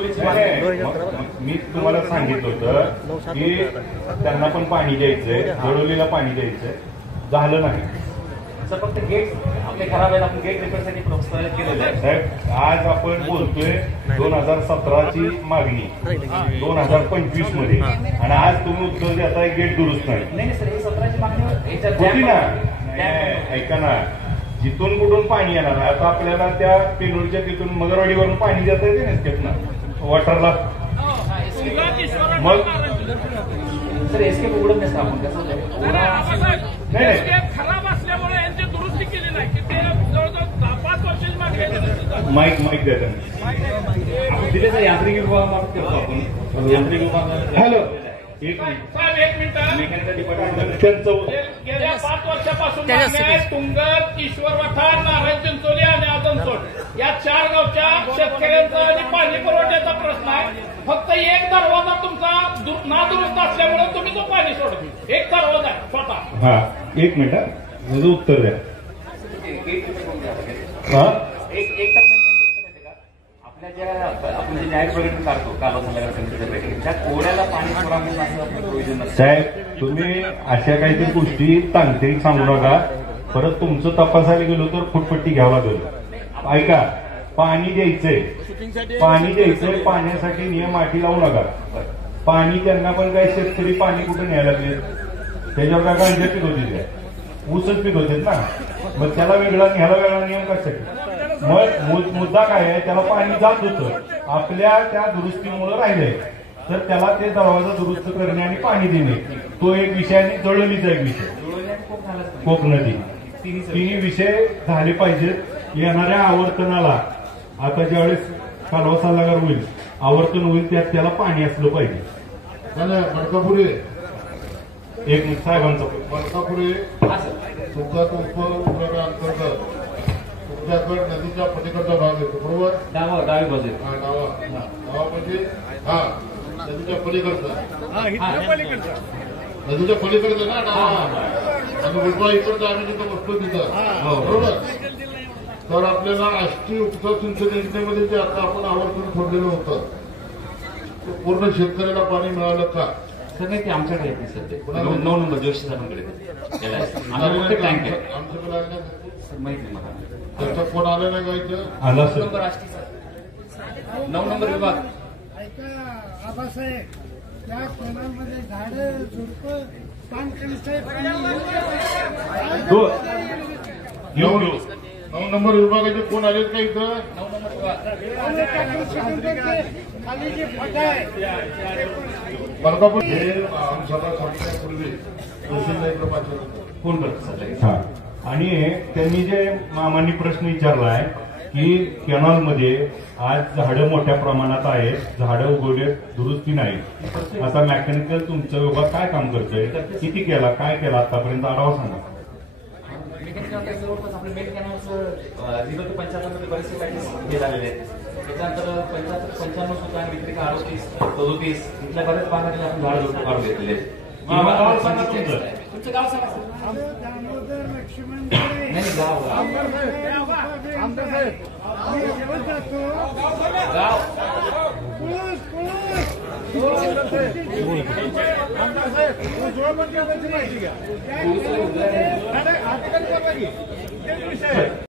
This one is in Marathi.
जळवलीची मी तुम्हाला सांगितलं होतं की त्यांना पण पाणी द्यायचंय, जळवलीला पाणी द्यायचंय, झालं नाही. सर फक्त गेट आपले खराब आहेत, आपण गेट रिपेअरसाठी प्रस्ताव केलेलं आहे. साहेब आज आपण बोलतोय 2017ची मागणी 2025 मध्ये, आणि आज तुम्ही उत्तर देताय गेट दुरुस्त नाही. नाही सर, ही 17ची मागणी होती ना. ऐका ना, जिथून कुठून पाणी येणार आहे आता आपल्याला त्या पेनूरच्या तिथून मगरवाडीवरून पाणी देता येते ना वॉटरला. मग सर एस्केप उघडत नाही आपण कसं खराब असल्यामुळे यांची दुरुस्ती केली नाही की ते जवळजवळ 5 वर्षाची मागणी. माईक द्या दिले सर यांत्रिक विभागामार्फत करतो आपण. यांत्रिक विभाग हॅलो एक मिनिट मेकॅनिकल डिपार्टमेंट त्यांचं गेल्या 5 वर्षापासून तुंगत, ईश्वर वठार, नारायण चिंचोली आणि आदमसोड या 4 गावच्या शेतकऱ्यांचा आणि पाणी पुरवठ्याचा प्रश्न आहे. फक्त एक दरवाजा तुमचा नादुरुस्त असल्यामुळे तुम्ही तो पाणी सोडत. एक दरवाजा आहे स्वतः. हा एक मिनिट माझं उत्तर द्या. एक तर आपल्या ज्या आपण जे न्याय प्रकरण काढतो काल संध्याकाळ समितीच्या बैठकीत त्या कोड्याला पाणी सोडा म्हणून असं आपलं प्रोव्हिजन नसतं. साहेब तुम्ही अशा काहीतरी गोष्टी तांत्रिक सांगू नका. परत तुमचं तपासायला गेलो तर फुटपट्टी घ्यावं लागेल. ऐका, पाणी द्यायचंय, पाण्यासाठी नियम अटी लावू नका. पाणी त्यांना पण काही शेतकरी पाणी कुठे न्यायला लागले, त्याच्यावर काय गांजा पिकवतील काय, ऊसच पिकवतील ना. मग त्याला वेगळा न्यायला वेगळा नियम कशासाठी. मग मुद्दा काय आहे, त्याला पाणी जात होतं, आपल्या त्या दुरुस्तीमुळे राहिलंय, तर त्याला ते दरवाजा दुरुस्त करणे आणि पाणी देणे तो एक विषय आणि जळवलीचा एक विषय, कोक नदी, तिन्ही विषय झाले पाहिजेत. येणाऱ्या आवर्तनाला आता ज्यावेळेस कालवा सल्लागार होईल, आवर्तन होईल, त्यात त्याला पाणी असलं पाहिजे. मडकापुरे एक मिनिट साहेबांचा मडकापुरे तुमचा तो अंतर्गत तुमच्याकडे नदीच्या पलीकडचा भाग येतो बरोबर. डावी बाजू डावा म्हणजे हा नदीच्या पलीकडचा नदीच्या पलीकडचं ना डावा, आणि उजवा इकडचा आम्ही जिथं बसतो तिथं बरोबर. तर आपल्याला राष्ट्रीय उपसा सिंचन योजनेमध्ये जे आता आपण आवर्तन सोडलेलं होतं ते पूर्ण शेतकऱ्याला पाणी मिळालं का? सर नाही, ते आमच्याकडे येते सध्या 9 नंबर जोशी साहेबांकडे टँक आहे आमच्याकडे आलं नाही सर, माहिती मला. त्याचा फोन आला नाही गायचं आला 9 नंबर असते सर, 9 नंबर विभाग. आबासाहेब त्या केनालमध्ये झाडं झुडपं पानकणीचं घेऊन 9 नंबर विभागाचे फोन आलेत का इथं? 9 नंबर विभाग खाली जे फटा आहे मलकापूर हे आमच्याला सांगण्यापूर्वी फोन करतो सर. हा, आणि त्यांनी जे मामांनी प्रश्न विचारलाय की कॅनॉलमध्ये आज झाडं मोठ्या प्रमाणात आहेत, झाडं उगवले, दुरुस्ती नाही. आता मेकॅनिकल तुमचा विभाग काय काम करतोय, किती केला, काय केला आतापर्यंत, आढावा सांगा. जवळपास आपल्या मेन कॅनॉलचं 0 ते 75 मध्ये बरेचसे पॅकेज हे झालेले आहेत. त्याच्यानंतर 75-95 सुद्धा आणि 38-37 इथल्या बऱ्याच भागात आपण झाड झुडपं काढून घेतलेले आहेत. तुमचं गाव सांगा सर. दामोदर लक्ष्मण नाही गाव माहिती घ्या.